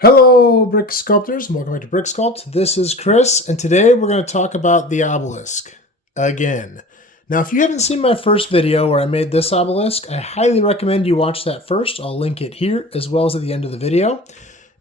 Hello, Brick Sculptors, and welcome back to Brick Sculpt. This is Chris, and today we're going to talk about the obelisk again. Now, if you haven't seen my first video where I made this obelisk, I highly recommend you watch that first. I'll link it here as well as at the end of the video.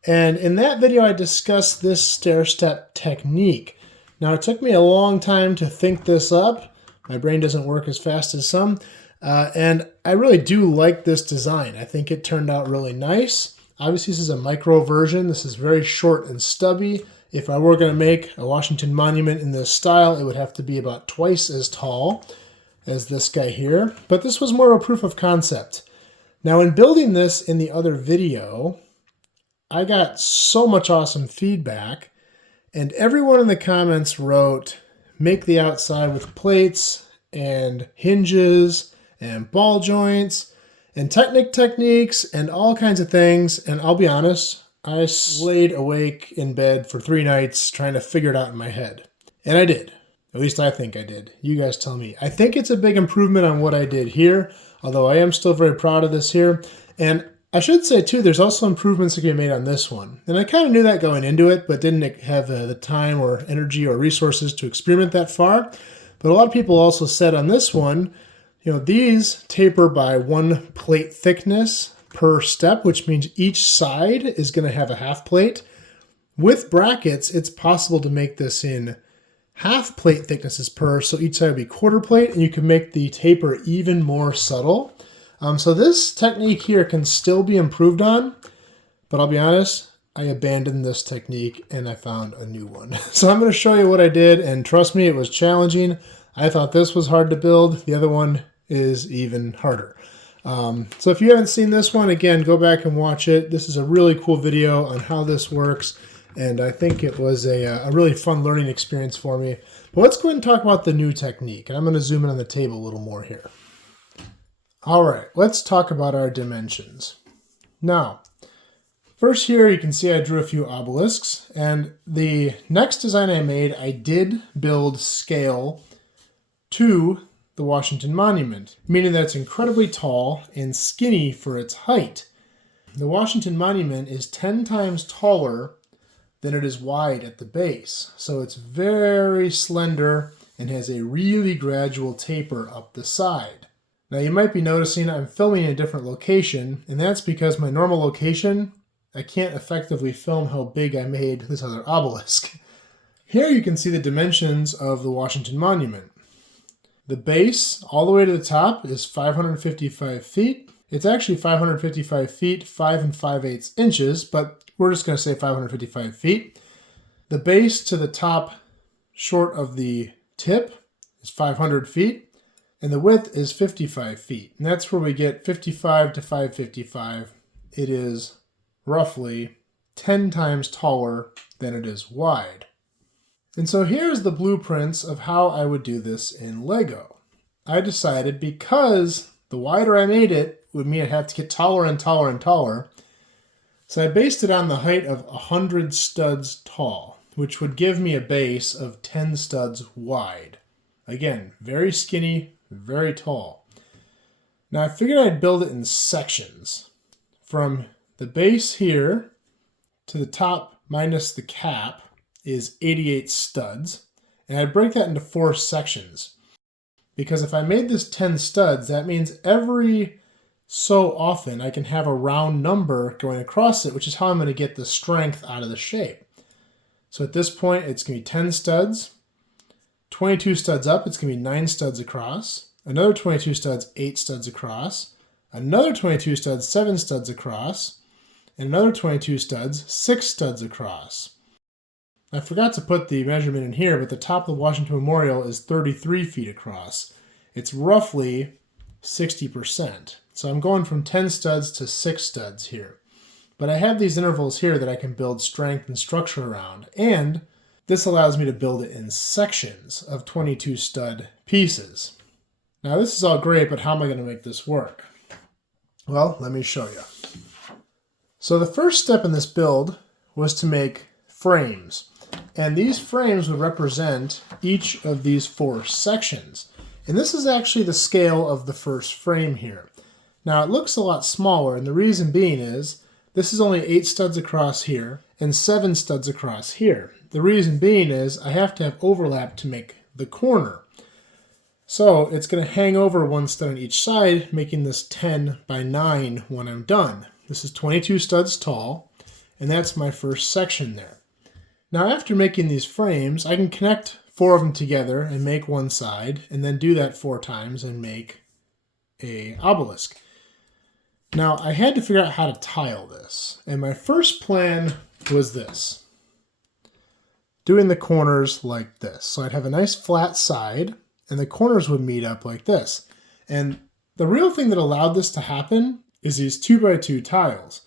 And in that video, I discussed this stair-step technique. Now, it took me a long time to think this up. My brain doesn't work as fast as some. And I really do like this design. I think it turned out really nice. Obviously, this is a micro version. This is very short and stubby. If I were going to make a Washington Monument in this style, it would have to be about twice as tall as this guy here. But this was more of a proof of concept. Now, in building this in the other video, I got so much awesome feedback. And everyone in the comments wrote, make the outside with plates and hinges and ball joints and techniques and all kinds of things. And I'll be honest, I laid awake in bed for 3 nights trying to figure it out in my head. And I did. At least I think I did. You guys tell me. I think it's a big improvement on what I did here, although I am still very proud of this here. And I should say too, there's also improvements that can be made on this one. And I kind of knew that going into it, but didn't have the time or energy or resources to experiment that far. But a lot of people also said on this one, you know, these taper by 1 plate thickness per step, which means each side is going to have a half plate. With brackets, it's possible to make this in half plate thicknesses per, so each side would be quarter plate, and you can make the taper even more subtle. So this technique here can still be improved on, but I'll be honest, I abandoned this technique and I found a new one. So I'm going to show you what I did, and trust me, it was challenging. I thought this was hard to build. The other one is even harder. So if you haven't seen this one, again, go back and watch it. This is a really cool video on how this works, and I think it was a really fun learning experience for me. But let's go ahead and talk about the new technique, and I'm going to zoom in on the table a little more here. All right, let's talk about our dimensions. Now, first here you can see I drew a few obelisks, and the next design I made, I did build scale to the Washington Monument, meaning that it's incredibly tall and skinny for its height. The Washington Monument is 10 times taller than it is wide at the base, so it's very slender and has a really gradual taper up the side. Now you might be noticing I'm filming in a different location, and that's because my normal location, I can't effectively film how big I made this other obelisk. Here you can see the dimensions of the Washington Monument. The base, all the way to the top, is 555 feet. It's actually 555 feet, 5 5/8 inches, but we're just going to say 555 feet. The base to the top, short of the tip, is 500 feet, and the width is 55 feet. And that's where we get 55 to 555. It is roughly 10 times taller than it is wide. And so here's the blueprints of how I would do this in Lego. I decided because the wider I made it would mean I'd have to get taller and taller and taller. So I based it on the height of 100 studs tall, which would give me a base of 10 studs wide. Again, very skinny, very tall. Now I figured I'd build it in sections. From the base here to the top minus the cap is 88 studs, and I'd break that into 4 sections. Because if I made this 10 studs, that means every so often I can have a round number going across it, which is how I'm going to get the strength out of the shape. So at this point, it's going to be 10 studs, 22 studs up, it's going to be 9 studs across, another 22 studs, 8 studs across, another 22 studs, 7 studs across, and another 22 studs, 6 studs across. I forgot to put the measurement in here, but the top of the Washington Memorial is 33 feet across. It's roughly 60%. So I'm going from 10 studs to 6 studs here. But I have these intervals here that I can build strength and structure around, and this allows me to build it in sections of 22 stud pieces. Now this is all great, but how am I going to make this work? Well, let me show you. So the first step in this build was to make frames. And these frames would represent each of these 4 sections. And this is actually the scale of the first frame here. Now it looks a lot smaller, and the reason being is this is only 8 studs across here and 7 studs across here. The reason being is I have to have overlap to make the corner. So it's going to hang over 1 stud on each side, making this 10 by 9 when I'm done. This is 22 studs tall, and that's my first section there. Now after making these frames, I can connect 4 of them together and make one side, and then do that 4 times and make a obelisk. Now I had to figure out how to tile this, and my first plan was this. Doing the corners like this. So I'd have a nice flat side, and the corners would meet up like this. And the real thing that allowed this to happen is these 2x2 tiles.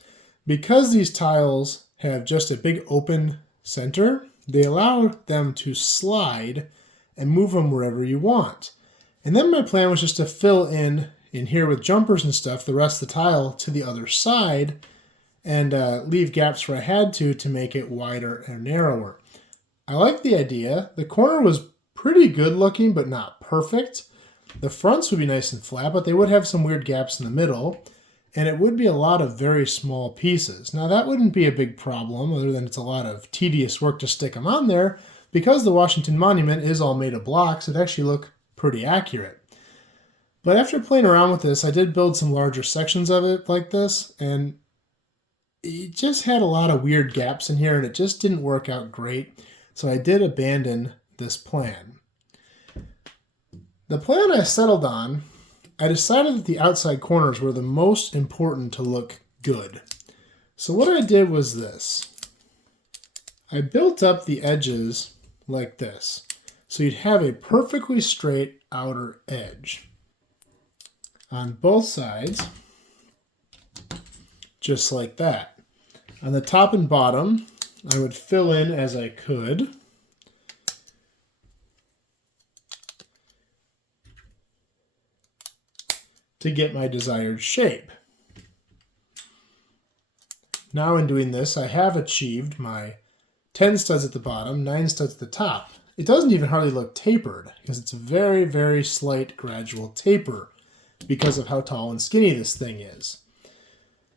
Because these tiles have just a big open center, they allow them to slide and move them wherever you want. And then my plan was just to fill in here with jumpers and stuff, the rest of the tile to the other side, and leave gaps where I had to make it wider and narrower. I like the idea. The corner was pretty good looking, but not perfect. The fronts would be nice and flat, but they would have some weird gaps in the middle, and it would be a lot of very small pieces. Now that wouldn't be a big problem, other than it's a lot of tedious work to stick them on there. Because the Washington Monument is all made of blocks, it actually look pretty accurate. But after playing around with this, I did build some larger sections of it like this, and it just had a lot of weird gaps in here, and it just didn't work out great. So I did abandon this plan. The plan I settled on, I decided that the outside corners were the most important to look good. So what I did was this. I built up the edges like this. So you'd have a perfectly straight outer edge on both sides, just like that. On the top and bottom, I would fill in as I could. To get my desired shape. Now in doing this, I have achieved my 10 studs at the bottom, 9 studs at the top. It doesn't even hardly look tapered because it's a very, very slight gradual taper because of how tall and skinny this thing is.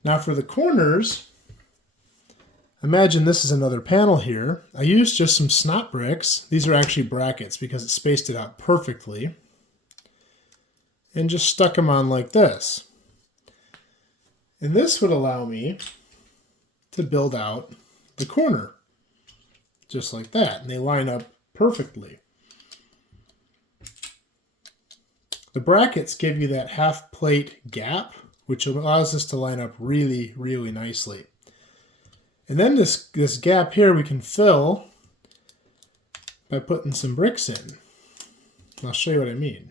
Now for the corners, imagine this is another panel here. I used just some snot bricks. These are actually brackets because it spaced it out perfectly. And just stuck them on like this. And this would allow me to build out the corner, just like that. And they line up perfectly. The brackets give you that half plate gap, which allows this to line up really, really nicely. And then this gap here we can fill by putting some bricks in. And I'll show you what I mean.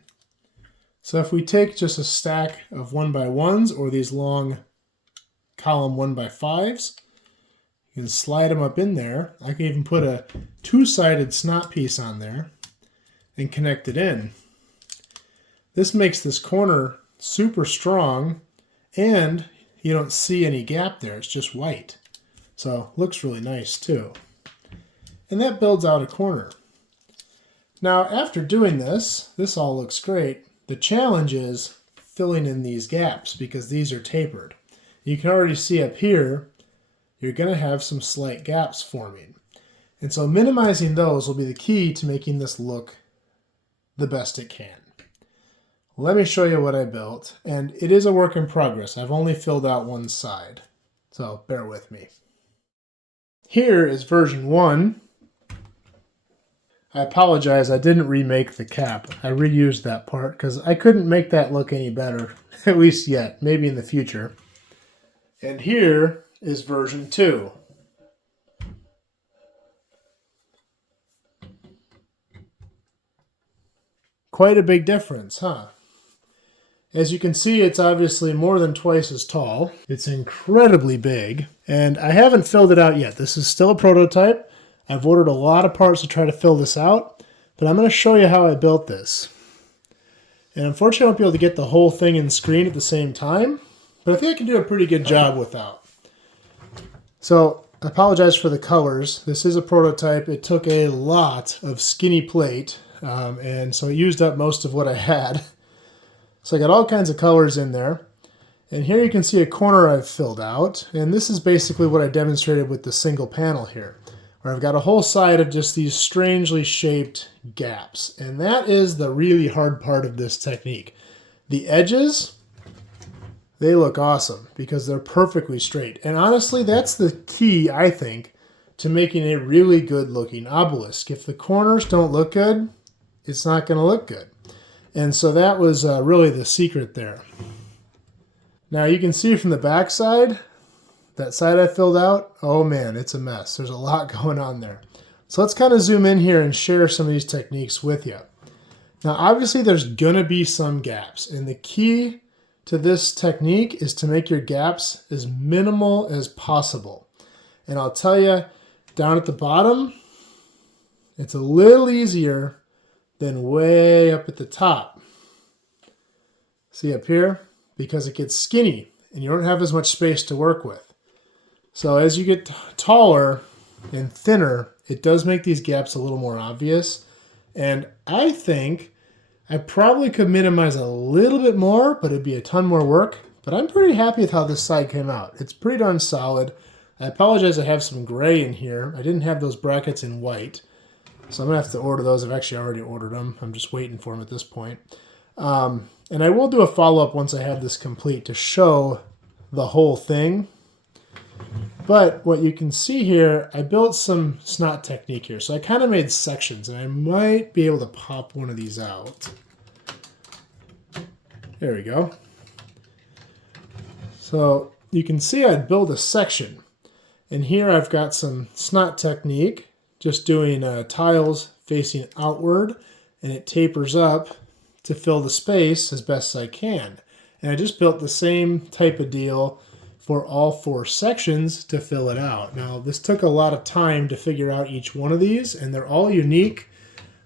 So if we take just a stack of 1x1s or these long column 1x5s, you can slide them up in there. I can even put a 2-sided snot piece on there and connect it in. This makes this corner super strong, and you don't see any gap there. It's just white. So looks really nice too. And that builds out a corner. Now after doing this all looks great. The challenge is filling in these gaps because these are tapered. You can already see up here, you're going to have some slight gaps forming. And so minimizing those will be the key to making this look the best it can. Let me show you what I built, and it is a work in progress. I've only filled out one side, so bear with me. Here is version 1. I apologize, I didn't remake the cap. I reused that part because I couldn't make that look any better, at least yet, maybe in the future. And here is version 2. Quite a big difference, huh? As you can see, it's obviously more than twice as tall. It's incredibly big, and I haven't filled it out yet. This is still a prototype. I've ordered a lot of parts to try to fill this out, but I'm going to show you how I built this. And unfortunately, I won't be able to get the whole thing in screen at the same time, but I think I can do a pretty good job without. So, I apologize for the colors. This is a prototype. It took a lot of skinny plate, and so I used up most of what I had. So I got all kinds of colors in there. And here you can see a corner I've filled out, and this is basically what I demonstrated with the single panel here, where I've got a whole side of just these strangely shaped gaps. And that is the really hard part of this technique. The edges, they look awesome because they're perfectly straight. And honestly, that's the key, I think, to making a really good looking obelisk. If the corners don't look good, it's not going to look good. And so that was really the secret there. Now you can see from the back side, that side I filled out, oh man, it's a mess. There's a lot going on there. So let's kind of zoom in here and share some of these techniques with you. Now obviously there's going to be some gaps, and the key to this technique is to make your gaps as minimal as possible. And I'll tell you, down at the bottom, it's a little easier than way up at the top. See up here? Because it gets skinny and you don't have as much space to work with. So as you get taller and thinner, it does make these gaps a little more obvious. And I think I probably could minimize a little bit more, but it'd be a ton more work. But I'm pretty happy with how this side came out. It's pretty darn solid. I apologize, I have some gray in here. I didn't have those brackets in white, so I'm gonna have to order those. I've actually already ordered them. I'm just waiting for them at this point. And I will do a follow-up once I have this complete to show the whole thing. But what you can see here, I built some snot technique here. So I kind of made sections, and I might be able to pop one of these out. There we go. So you can see I built a section. And here I've got some snot technique, just doing tiles facing outward, and it tapers up to fill the space as best I can. And I just built the same type of deal for all 4 sections to fill it out. Now, this took a lot of time to figure out each one of these, and they're all unique,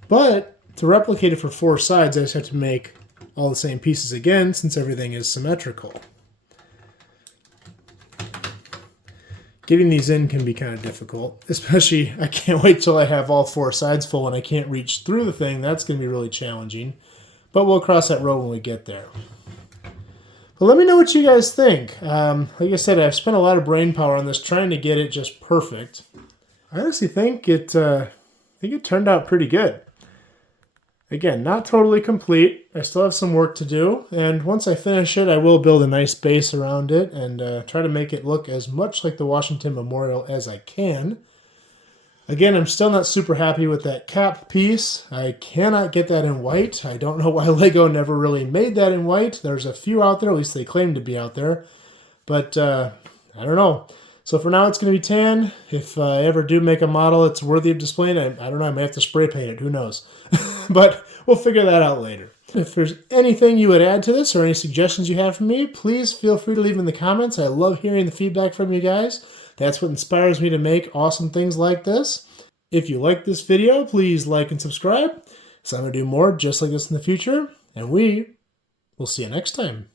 but to replicate it for 4 sides, I just have to make all the same pieces again since everything is symmetrical. Getting these in can be kind of difficult, especially I can't wait till I have all 4 sides full and I can't reach through the thing. That's going to be really challenging. But we'll cross that road when we get there. But let me know what you guys think. Like I said, I've spent a lot of brain power on this trying to get it just perfect. I honestly think it turned out pretty good. Again, not totally complete. I still have some work to do. And once I finish it, I will build a nice base around it and try to make it look as much like the Washington Memorial as I can. Again, I'm still not super happy with that cap piece. I cannot get that in white. I don't know why Lego never really made that in white. There's a few out there, at least they claim to be out there. But I don't know. So for now, it's going to be tan. If I ever do make a model that's worthy of displaying, I don't know, I may have to spray paint it. Who knows? But we'll figure that out later. If there's anything you would add to this or any suggestions you have for me, please feel free to leave in the comments. I love hearing the feedback from you guys. That's what inspires me to make awesome things like this. If you like this video, please like and subscribe. So I'm going to do more just like this in the future. And we will see you next time.